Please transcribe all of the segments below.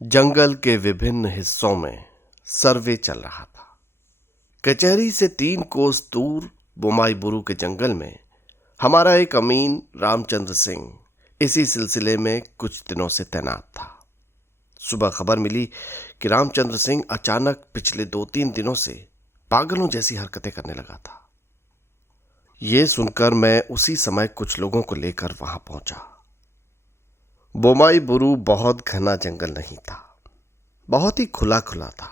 जंगल के विभिन्न हिस्सों में सर्वे चल रहा था। कचहरी से 3 कोस दूर बोमाईबुरु के जंगल में हमारा एक अमीन रामचंद्र सिंह इसी सिलसिले में कुछ दिनों से तैनात था। सुबह खबर मिली कि रामचंद्र सिंह अचानक पिछले 2-3 दिनों से पागलों जैसी हरकतें करने लगा था। यह सुनकर मैं उसी समय कुछ लोगों को लेकर वहां पहुंचा। बोमाईबुरु बहुत घना जंगल नहीं था, बहुत ही खुला खुला था।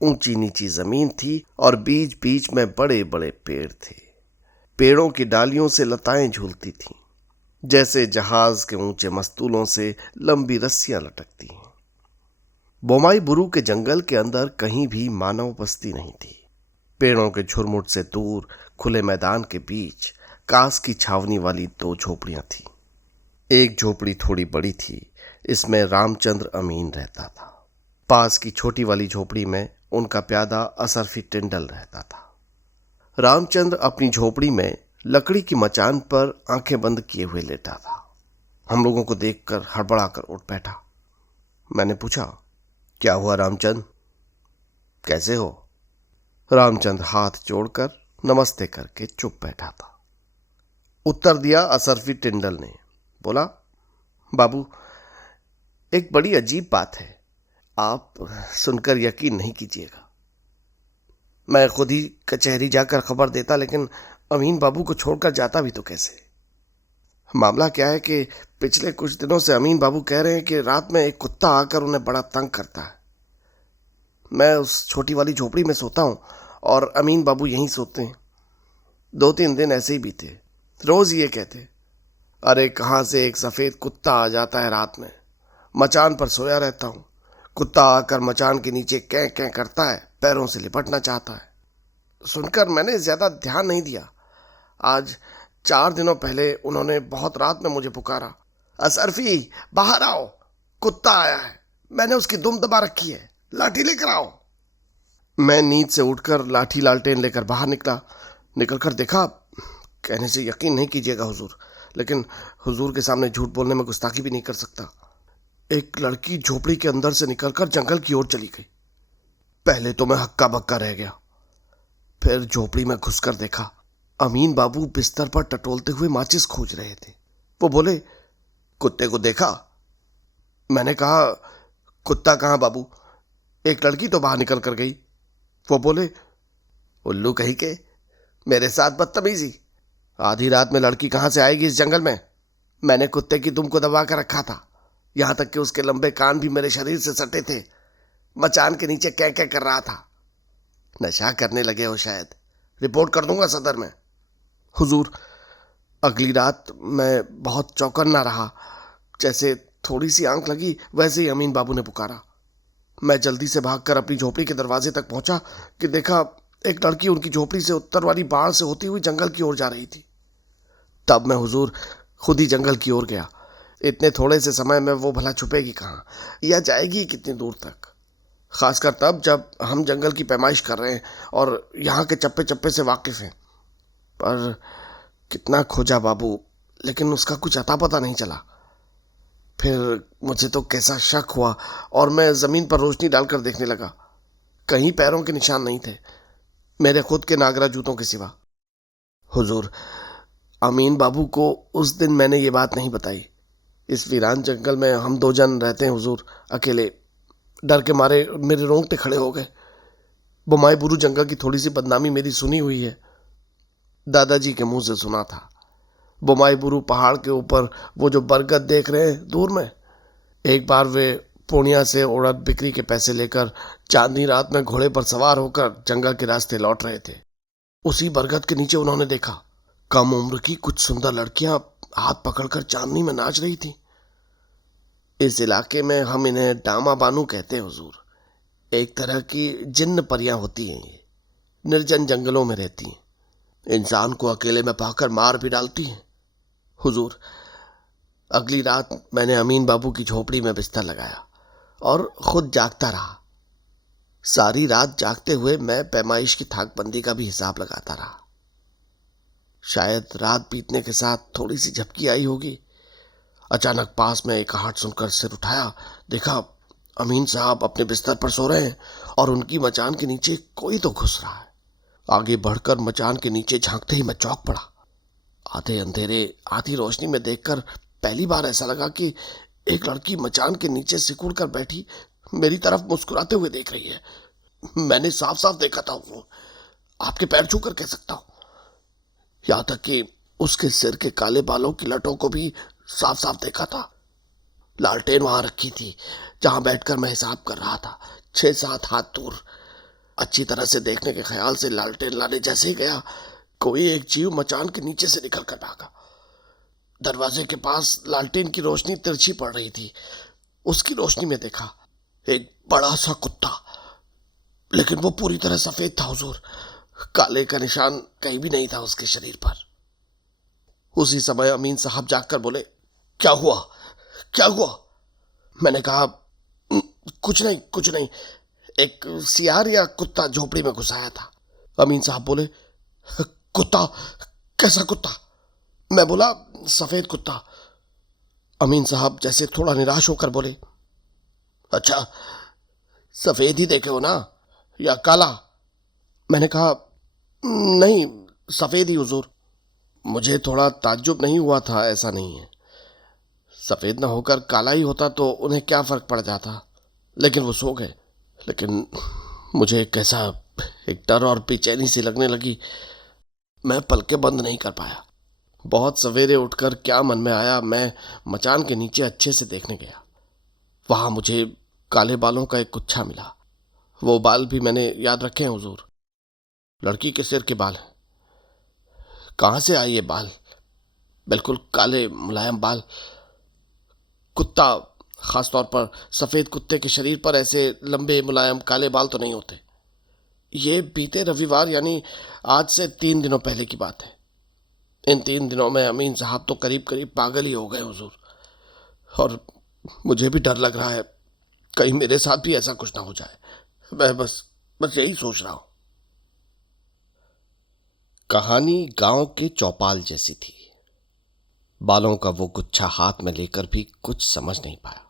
ऊंची नीची जमीन थी और बीच बीच में बड़े बड़े पेड़ थे। पेड़ों की डालियों से लताएं झूलती थीं, जैसे जहाज के ऊंचे मस्तूलों से लंबी रस्सियां लटकती हैं। बोमाईबुरु के जंगल के अंदर कहीं भी मानव बस्ती नहीं थी। पेड़ों के झुरमुट से दूर खुले मैदान के बीच कांस की छावनी वाली 2 झोपड़ियां थीं। एक झोपड़ी थोड़ी बड़ी थी, इसमें रामचंद्र अमीन रहता था। पास की छोटी वाली झोपड़ी में उनका प्यादा असरफी टिंडल रहता था। रामचंद्र अपनी झोपड़ी में लकड़ी की मचान पर आंखें बंद किए हुए लेटा था। हम लोगों को देखकर हड़बड़ाकर उठ बैठा। मैंने पूछा, क्या हुआ रामचंद्र, कैसे हो? रामचंद्र हाथ जोड़कर नमस्ते करके चुप बैठा था। उत्तर दिया असरफी टिंडल ने। बोला, बाबू, एक बड़ी अजीब बात है, आप सुनकर यकीन नहीं कीजिएगा। मैं खुद ही कचहरी जाकर खबर देता, लेकिन अमीन बाबू को छोड़कर जाता भी तो कैसे। मामला क्या है कि पिछले कुछ दिनों से अमीन बाबू कह रहे हैं कि रात में एक कुत्ता आकर उन्हें बड़ा तंग करता है। मैं उस छोटी वाली झोपड़ी में सोता हूँ और अमीन बाबू यहीं सोते हैं। 2-3 दिन ऐसे ही बीते। रोज ये कहते, अरे कहाँ से एक सफेद कुत्ता आ जाता है रात में, मचान पर सोया रहता हूँ, कुत्ता आकर मचान के नीचे कैं कैं करता है, पैरों से लिपटना चाहता है। सुनकर मैंने ज्यादा ध्यान नहीं दिया। आज 4 दिनों पहले उन्होंने बहुत रात में मुझे पुकारा, असरफी बाहर आओ, कुत्ता आया है, मैंने उसकी दुम दबा रखी है, लाठी लेकर आओ। मैं नींद से उठकर लाठी लालटेन लेकर बाहर निकलकर देखा। कहने से यकीन नहीं कीजिएगा हुजूर, लेकिन हुजूर के सामने झूठ बोलने में गुस्ताखी भी नहीं कर सकता। एक लड़की झोपड़ी के अंदर से निकलकर जंगल की ओर चली गई। पहले तो मैं हक्का बक्का रह गया, फिर झोपड़ी में घुसकर देखा अमीन बाबू बिस्तर पर टटोलते हुए माचिस खोज रहे थे। वो बोले, कुत्ते को देखा? मैंने कहा, कुत्ता कहाँ बाबू, एक लड़की तो बाहर निकल कर गई। वो बोले, उल्लू कहीं के, मेरे साथ बदतमीजी, आधी रात में लड़की कहां से आएगी इस जंगल में? मैंने कुत्ते की दुम को दबा कर रखा था, यहां तक कि उसके लंबे कान भी मेरे शरीर से सटे थे। मचान के नीचे क्या क्या कर रहा था। नशा करने लगे हो शायद, रिपोर्ट कर दूंगा सदर में। हुजूर, अगली रात मैं बहुत चौकन्ना रहा। जैसे थोड़ी सी आंख लगी वैसे ही अमीन बाबू ने पुकारा। मैं जल्दी से भागकर अपनी झोपड़ी के दरवाजे तक पहुंचा कि देखा एक लड़की उनकी झोपड़ी से उत्तर वाली बाड़ से होती हुई जंगल की ओर जा रही थी। तब मैं हुजूर खुद ही जंगल की ओर गया। इतने थोड़े से समय में वो भला छुपेगी कहाँ, या जाएगी कितनी दूर तक, खासकर तब जब हम जंगल की पैमाइश कर रहे हैं और यहाँ के चप्पे चप्पे से वाकिफ हैं। पर कितना खोजा बाबू, लेकिन उसका कुछ अता पता नहीं चला। फिर मुझे तो कैसा शक हुआ और मैं जमीन पर रोशनी डालकर देखने लगा। कहीं पैरों के निशान नहीं थे, मेरे खुद के नागरा जूतों के सिवा। हुजूर, अमीन बाबू को उस दिन मैंने ये बात नहीं बताई। इस वीरान जंगल में हम 2 जन रहते हैं हुजूर, अकेले। डर के मारे मेरे रोंगटे खड़े हो गए। बोमाईबुरु जंगल की थोड़ी सी बदनामी मेरी सुनी हुई है, दादाजी के मुंह से सुना था। बोमाईबुरु पहाड़ के ऊपर वो जो बरगद देख रहे हैं दूर में, एक बार वे पूर्णिया से औरत बिक्री के पैसे लेकर चांदनी रात में घोड़े पर सवार होकर जंगल के रास्ते लौट रहे थे। उसी बरगद के नीचे उन्होंने देखा कम उम्र की कुछ सुंदर लड़कियां हाथ पकड़कर चांदनी में नाच रही थी। इस इलाके में हम इन्हें डामा बानू कहते हैं हुजूर। एक तरह की जिन्न परियां होती हैं। ये निर्जन जंगलों में रहती हैं, इंसान को अकेले में पाकर मार भी डालती हैं। हुजूर, अगली रात मैंने अमीन बाबू की झोपड़ी में बिस्तर लगाया और खुद जागता रहा। सारी रात जागते हुए मैं पैमाइश की थाकबंदी का भी हिसाब लगाता रहा। शायद रात बीतने के साथ थोड़ी सी झपकी आई होगी। अचानक पास में एक आहट सुनकर सिर उठाया, देखा अमीन साहब अपने बिस्तर पर सो रहे हैं और उनकी मचान के नीचे कोई तो घुस रहा है। आगे बढ़कर मचान के नीचे झांकते ही मैं चौंक पड़ा। आधे अंधेरे आधी रोशनी में देखकर पहली बार ऐसा लगा कि एक लड़की मचान के नीचे सिकुड़ कर बैठी मेरी तरफ मुस्कुराते हुए देख रही है। मैंने साफ साफ देखा था, वो आपके पैर छू कर कह सकता हूं। यहां तक कि उसके सिर के काले बालों की लटों को भी साफ साफ देखा था। लालटेन वहां रखी थी जहां बैठकर मैं हिसाब कर रहा था, 6-7 हाथ दूर। अच्छी तरह से देखने के ख्याल से लालटेन लाने जैसे ही गया, कोई एक जीव मचान के नीचे से निकल कर भागा। दरवाजे के पास लालटेन की रोशनी तिरछी पड़ रही थी। उसकी रोशनी में देखा एक बड़ा सा कुत्ता, लेकिन वो पूरी तरह सफेद था हुजूर। काले का निशान कहीं भी नहीं था उसके शरीर पर। उसी समय अमीन साहब जागकर बोले, क्या हुआ, क्या हुआ? मैंने कहा, कुछ नहीं, कुछ नहीं, एक सियार या कुत्ता झोपड़ी में घुसाया था। अमीन साहब बोले, कुत्ता? कैसा कुत्ता? मैं बोला, सफेद कुत्ता। अमीन साहब जैसे थोड़ा निराश होकर बोले, अच्छा, सफेद ही देखे हो ना, या काला? मैंने कहा, नहीं, सफेद ही हुजूर। मुझे थोड़ा ताज्जुब नहीं हुआ था, ऐसा नहीं है। सफेद न होकर काला ही होता तो उन्हें क्या फर्क पड़ जाता। लेकिन वो सो गए। लेकिन मुझे कैसा एक डर और बेचैनी सी लगने लगी। मैं पलकें बंद नहीं कर पाया। बहुत सवेरे उठकर क्या मन में आया, मैं मचान के नीचे अच्छे से देखने गया। वहां मुझे काले बालों का एक गुच्छा मिला। वो बाल भी मैंने याद रखे हैं हुजूर, लड़की के सिर के बाल हैं। कहां से आए ये बाल? बिल्कुल काले मुलायम बाल। कुत्ता, खासतौर पर सफेद कुत्ते के शरीर पर ऐसे लंबे मुलायम काले बाल तो नहीं होते। ये बीते रविवार यानी आज से 3 दिनों पहले की बात है। इन 3 दिनों में अमीन साहब तो करीब करीब पागल ही हो गए हुजूर। और मुझे भी डर लग रहा है, कहीं मेरे साथ भी ऐसा कुछ ना हो जाए। मैं बस यही सोच रहा हूं। कहानी गांव के चौपाल जैसी थी। बालों का वो गुच्छा हाथ में लेकर भी कुछ समझ नहीं पाया।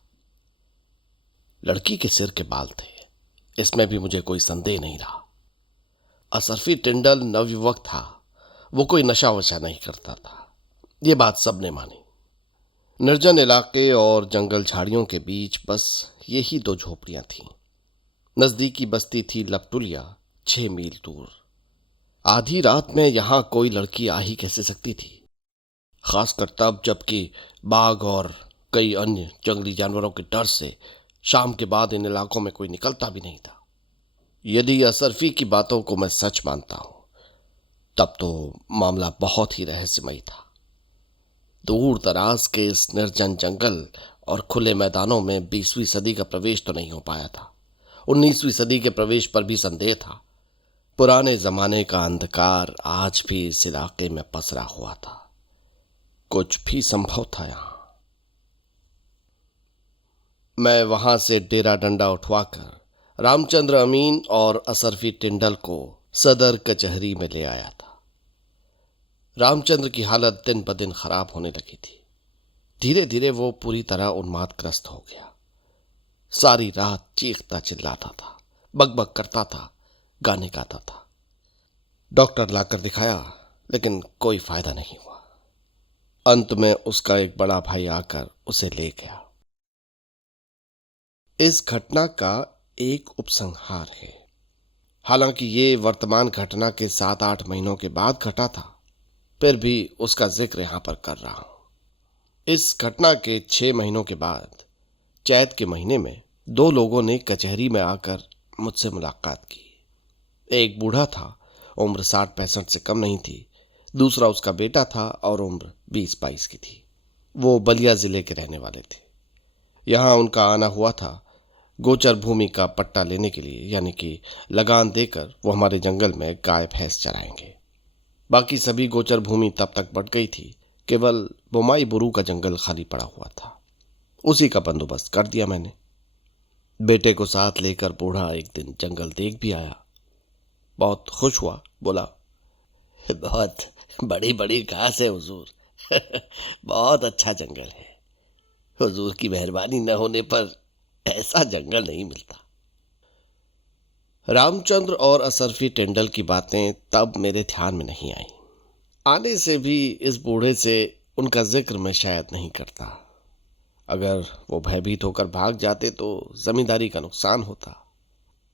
लड़की के सिर के बाल थे, इसमें भी मुझे कोई संदेह नहीं रहा। असरफी टिंडल नवयुवक था, वो कोई नशा वशा नहीं करता था, ये बात सबने मानी। निर्जन इलाके और जंगल झाड़ियों के बीच बस यही 2 झोपड़ियां थीं। नजदीकी बस्ती थी लपटुलिया, 6 मील दूर। आधी रात में यहां कोई लड़की आ ही कैसे सकती थी, खासकर तब जबकि बाघ और कई अन्य जंगली जानवरों के डर से शाम के बाद इन इलाकों में कोई निकलता भी नहीं था। यदि असरफी की बातों को मैं सच मानता हूं, तब तो मामला बहुत ही रहस्यमयी था। दूर दराज के इस निर्जन जंगल और खुले मैदानों में 20वीं सदी का प्रवेश तो नहीं हो पाया था। 19वीं सदी के प्रवेश पर भी संदेह था। पुराने जमाने का अंधकार आज भी इस इलाके में पसरा हुआ था। कुछ भी संभव था यहां। मैं वहां से डेरा डंडा उठवाकर रामचंद्र अमीन और असरफी टिंडल को सदर कचहरी में ले आया था। रामचंद्र की हालत दिन ब दिन खराब होने लगी थी। धीरे धीरे वो पूरी तरह उन्मादग्रस्त हो गया। सारी रात चीखता चिल्लाता था, बकबक करता था, गाने गाता था। डॉक्टर लाकर दिखाया, लेकिन कोई फायदा नहीं हुआ। अंत में उसका एक बड़ा भाई आकर उसे ले गया। इस घटना का एक उपसंहार है। हालांकि ये वर्तमान घटना के 7-8 महीनों के बाद घटा था, फिर भी उसका जिक्र यहां पर कर रहा हूं। इस घटना के 6 महीनों के बाद चैत के महीने में 2 लोगों ने कचहरी में आकर मुझसे मुलाकात की। एक बूढ़ा था, उम्र 60-65 से कम नहीं थी। दूसरा उसका बेटा था और उम्र 20-22 की थी। वो बलिया जिले के रहने वाले थे। यहां उनका आना हुआ था गोचर भूमि का पट्टा लेने के लिए, यानी कि लगान देकर वो हमारे जंगल में गाय भैंस चराएंगे। बाकी सभी गोचर भूमि तब तक बट गई थी, केवल बोमाई बुरू का जंगल खाली पड़ा हुआ था। उसी का बंदोबस्त कर दिया मैंने। बेटे को साथ लेकर बूढ़ा एक दिन जंगल देख भी आया। बहुत खुश हुआ, बोला, बहुत बड़ी बड़ी घास है हुजूर। बहुत अच्छा जंगल है। हुजूर की मेहरबानी न होने पर ऐसा जंगल नहीं मिलता। रामचंद्र और असरफी टेंडल की बातें तब मेरे ध्यान में नहीं आई। आने से भी इस बूढ़े से उनका जिक्र मैं शायद नहीं करता। अगर वो भयभीत होकर भाग जाते तो जमींदारी का नुकसान होता।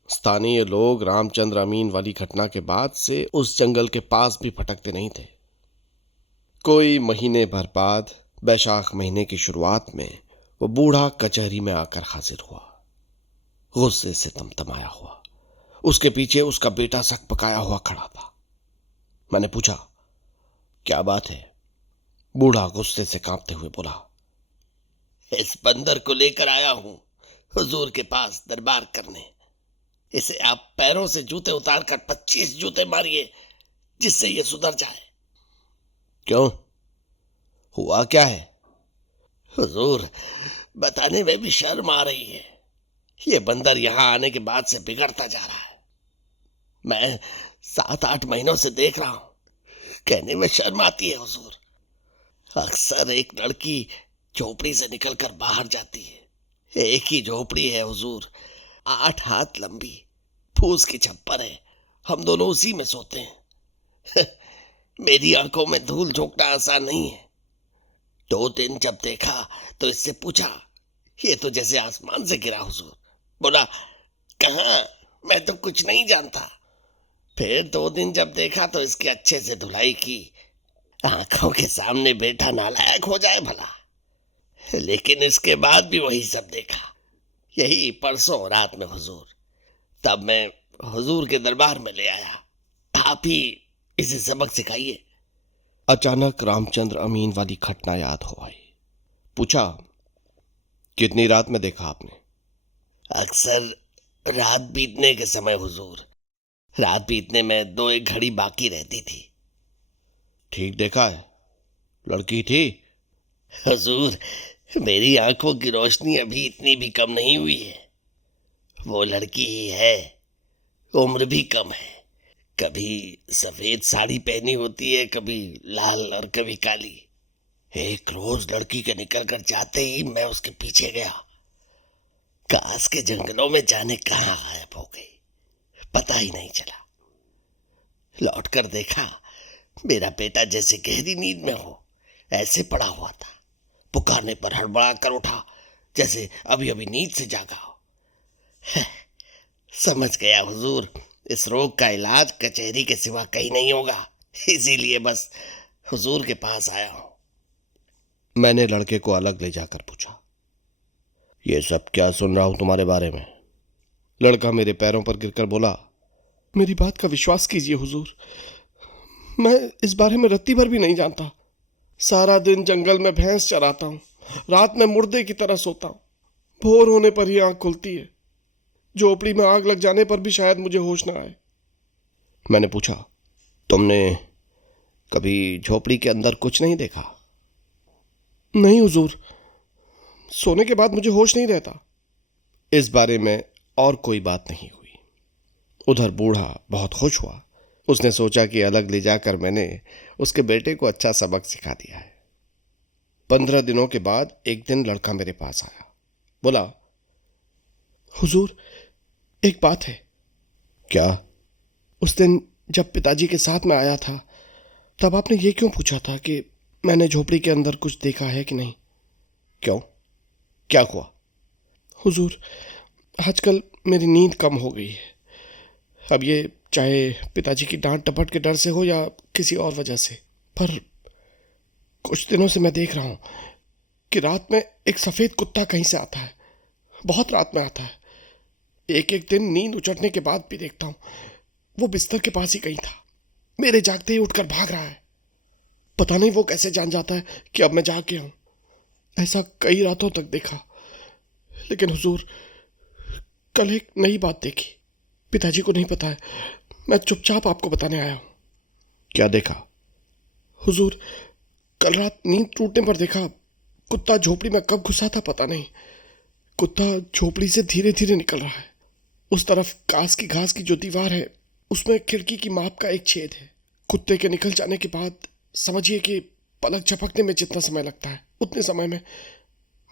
स्थानीय लोग रामचंद्र अमीन वाली घटना के बाद से उस जंगल के पास भी भटकते नहीं थे। कोई महीने भर बाद बैशाख महीने की शुरुआत में वो बूढ़ा कचहरी में आकर हाजिर हुआ, गुस्से से तमतमाया हुआ। उसके पीछे उसका बेटा सक पकाया हुआ खड़ा था। मैंने पूछा, क्या बात है? बूढ़ा गुस्से से कांपते हुए बोला, इस बंदर को लेकर आया हूं हुजूर के पास दरबार करने। इसे आप पैरों से जूते उतारकर 25 जूते मारिए, जिससे ये सुधर जाए। क्यों, हुआ क्या है? हुजूर, बताने में भी शर्म आ रही है। ये बंदर यहां आने के बाद से बिगड़ता जा रहा है। मैं 7-8 महीनों से देख रहा हूं। कहने में शर्म आती है हुजूर। अक्सर एक लड़की झोपड़ी से निकलकर बाहर जाती है। एक ही झोपड़ी है हुजूर, 8 हाथ लंबी, फूस की छप्पर है। हम दोनों उसी में सोते हैं। मेरी आंखों में धूल झोंकना आसान नहीं है। 2 दिन जब देखा तो इससे पूछा, ये तो जैसे आसमान से गिरा हुजूर। बोला, कहाँ, मैं तो कुछ नहीं जानता। फिर 2 दिन जब देखा तो इसके अच्छे से धुलाई की। आंखों के सामने बेटा नालायक हो जाए भला। लेकिन इसके बाद भी वही सब देखा। यही परसों रात में हुजूर। तब मैं हुजूर के दरबार में ले आया। आप ही इसे सबक सिखाइए। अचानक रामचंद्र अमीन वाली घटना याद हो आई। पूछा, कितनी रात में देखा आपने? अक्सर रात बीतने के समय हुजूर। रात बीतने में 2-1 घड़ी बाकी रहती थी। ठीक देखा है? लड़की थी? हुजूर, मेरी आंखों की रोशनी अभी इतनी भी कम नहीं हुई है। वो लड़की ही है। उम्र भी कम है। कभी सफेद साड़ी पहनी होती है, कभी लाल और कभी काली। एक रोज लड़की के निकल कर जाते ही मैं उसके पीछे गया। काश के जंगलों में जाने कहाँ गायब हो गई, पता ही नहीं चला। लौट कर देखा, मेरा बेटा जैसे गहरी नींद में हो ऐसे पड़ा हुआ था। पुकारने पर हड़बड़ा कर उठा, जैसे अभी अभी नींद से जागा हो। समझ गया हुजूर, इस रोग का इलाज कचहरी के सिवा कहीं नहीं होगा। इसीलिए बस हुजूर के पास आया हूं। मैंने लड़के को अलग ले जाकर पूछा, ये सब क्या सुन रहा हूं तुम्हारे बारे में? लड़का मेरे पैरों पर गिरकर बोला, मेरी बात का विश्वास कीजिए हुजूर, मैं इस बारे में रत्ती भर भी नहीं जानता। सारा दिन जंगल में भैंस चराता हूँ, रात में मुर्दे की तरह सोता हूँ। भोर होने पर ही आंख खुलती है। झोपड़ी में आग लग जाने पर भी शायद मुझे होश न आए। मैंने पूछा, तुमने कभी झोपड़ी के अंदर कुछ नहीं देखा? नहीं हुजूर, सोने के बाद मुझे होश नहीं रहता। इस बारे में और कोई बात नहीं हुई। उधर बूढ़ा बहुत खुश हुआ। उसने सोचा कि अलग ले जाकर मैंने उसके बेटे को अच्छा सबक सिखा दिया है। 15 दिनों के बाद एक दिन लड़का मेरे पास आया। बोला, हुजूर, एक बात है। क्या? उस दिन जब पिताजी के साथ में आया था, तब आपने ये क्यों पूछा था कि मैंने झोपड़ी के अंदर कुछ देखा है कि नहीं? क्यों, क्या हुआ? हुजूर, आजकल मेरी नींद कम हो गई है। अब ये चाहे पिताजी की डांट टपट के डर से हो या किसी और वजह से, पर कुछ दिनों से मैं देख रहा हूं कि रात में एक सफेद कुत्ता कहीं से आता है। बहुत रात में आता है। एक एक दिन नींद उचटने के बाद भी देखता हूं वो बिस्तर के पास ही कहीं था। मेरे जागते ही उठकर भाग रहा है। पता नहीं वो कैसे जान जाता है कि अब मैं जाग गया हूं। ऐसा कई रातों तक देखा। लेकिन हुजूर, कल एक नई बात देखी। पिताजी को नहीं पता है। मैं चुपचाप आपको बताने आया हूं। क्या देखा? हुजूर, कल रात नींद टूटने पर देखा कुत्ता झोपड़ी में कब घुसा था पता नहीं। कुत्ता झोपड़ी से धीरे धीरे निकल रहा है। उस तरफ कांच की घास की जो दीवार है, उसमें खिड़की की माप का एक छेद है। कुत्ते के निकल जाने के बाद समझिए कि पलक झपकने में जितना समय लगता है, उतने समय में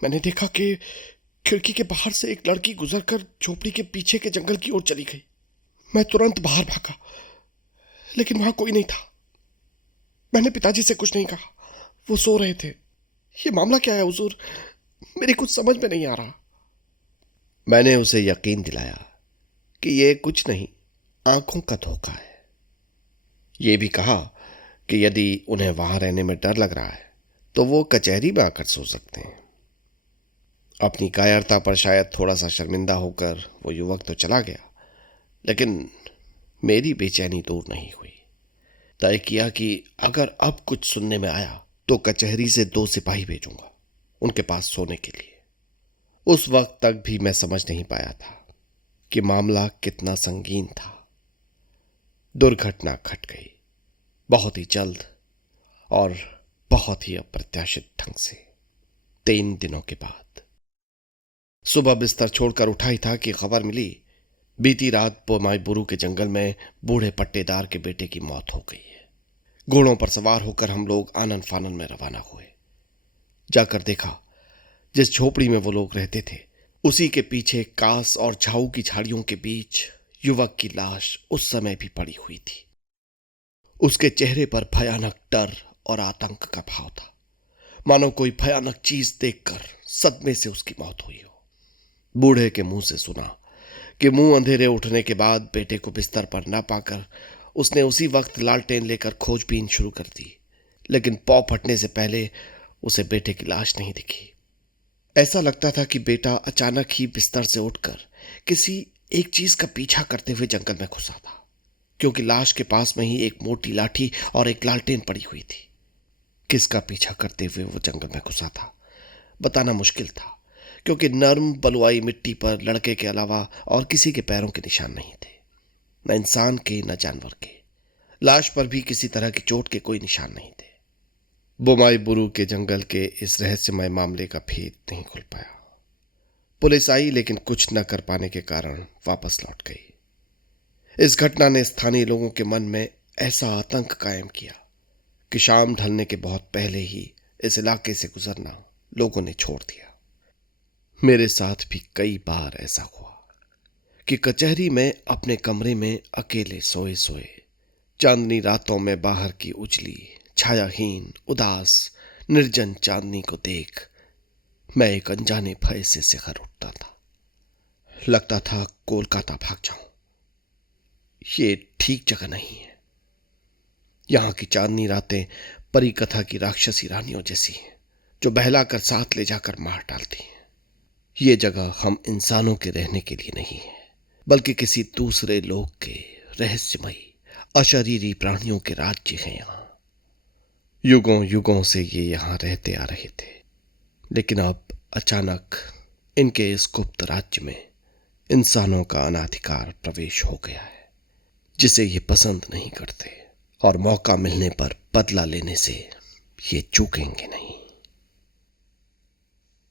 मैंने देखा कि खिड़की के बाहर से एक लड़की गुजरकर झोपड़ी के पीछे के जंगल की ओर चली गई। मैं तुरंत बाहर भागा, लेकिन वहां कोई नहीं था। मैंने पिताजी से कुछ नहीं कहा, वो सो रहे थे। ये मामला क्या है हुजूर, मेरी कुछ समझ में नहीं आ रहा। मैंने उसे यकीन दिलाया कि ये कुछ नहीं, आंखों का धोखा है। ये भी कहा कि यदि उन्हें वहां रहने में डर लग रहा है तो वो कचहरी में आकर सो सकते हैं। अपनी कायरता पर शायद थोड़ा सा शर्मिंदा होकर वो युवक तो चला गया, लेकिन मेरी बेचैनी दूर नहीं हुई। तय किया कि अगर अब कुछ सुनने में आया तो कचहरी से 2 सिपाही भेजूंगा उनके पास सोने के लिए। उस वक्त तक भी मैं समझ नहीं पाया था कि मामला कितना संगीन था। दुर्घटना घट गई, बहुत ही जल्द और बहुत ही अप्रत्याशित ढंग से। 3 दिनों के बाद सुबह बिस्तर छोड़कर उठा ही था कि खबर मिली, बीती रात बोमाई बुरू के जंगल में बूढ़े पट्टेदार के बेटे की मौत हो गई है। घोड़ों पर सवार होकर हम लोग आनन फानन में रवाना हुए। जाकर देखा, जिस झोपड़ी में वो लोग रहते थे उसी के पीछे कास और झाऊ की झाड़ियों के बीच युवक की लाश उस समय भी पड़ी हुई थी। उसके चेहरे पर भयानक डर और आतंक का भाव था, मानो कोई भयानक चीज देखकर सदमे से उसकी मौत हुई हो। बूढ़े के मुंह से सुना कि मुंह अंधेरे उठने के बाद बेटे को बिस्तर पर न पाकर उसने उसी वक्त लालटेन लेकर खोजबीन शुरू कर दी, लेकिन पौ फटने से पहले उसे बेटे की लाश नहीं दिखी। ऐसा लगता था कि बेटा अचानक ही बिस्तर से उठकर किसी एक चीज का पीछा करते हुए जंगल में घुसा था, क्योंकि लाश के पास में ही एक मोटी लाठी और एक लालटेन पड़ी हुई थी। किसका पीछा करते हुए वो जंगल में घुसा था बताना मुश्किल था, क्योंकि नर्म बलुआई मिट्टी पर लड़के के अलावा और किसी के पैरों के निशान नहीं थे, न इंसान के न जानवर के। लाश पर भी किसी तरह की चोट के कोई निशान नहीं थे। बोमाई बुरू के जंगल के इस रहस्यमय मामले का भेद नहीं खुल पाया। पुलिस आई, लेकिन कुछ न कर पाने के कारण वापस लौट गई। इस घटना ने स्थानीय लोगों के मन में ऐसा आतंक कायम किया कि शाम ढलने के बहुत पहले ही इस इलाके से गुजरना लोगों ने छोड़ दिया। मेरे साथ भी कई बार ऐसा हुआ कि कचहरी में अपने कमरे में अकेले सोए सोए चांदनी रातों में बाहर की उजली छायाहीन उदास निर्जन चांदनी को देख मैं एक अनजाने भय से सिहर उठता था। लगता था कोलकाता भाग जाऊं। ये ठीक जगह नहीं है। यहां की चांदनी रातें परी कथा की राक्षसी रानियों जैसी हैं, जो बहलाकर साथ ले जाकर मार डालती हैं। ये जगह हम इंसानों के रहने के लिए नहीं है, बल्कि किसी दूसरे लोक के रहस्यमयी अशरीरी प्राणियों के राज्य हैं। यहां युगों युगों से ये यहां रहते आ रहे थे, लेकिन अब अचानक इनके इस गुप्त राज्य में इंसानों का अनाधिकार प्रवेश हो गया है, जिसे ये पसंद नहीं करते और मौका मिलने पर बदला लेने से ये चूकेंगे नहीं।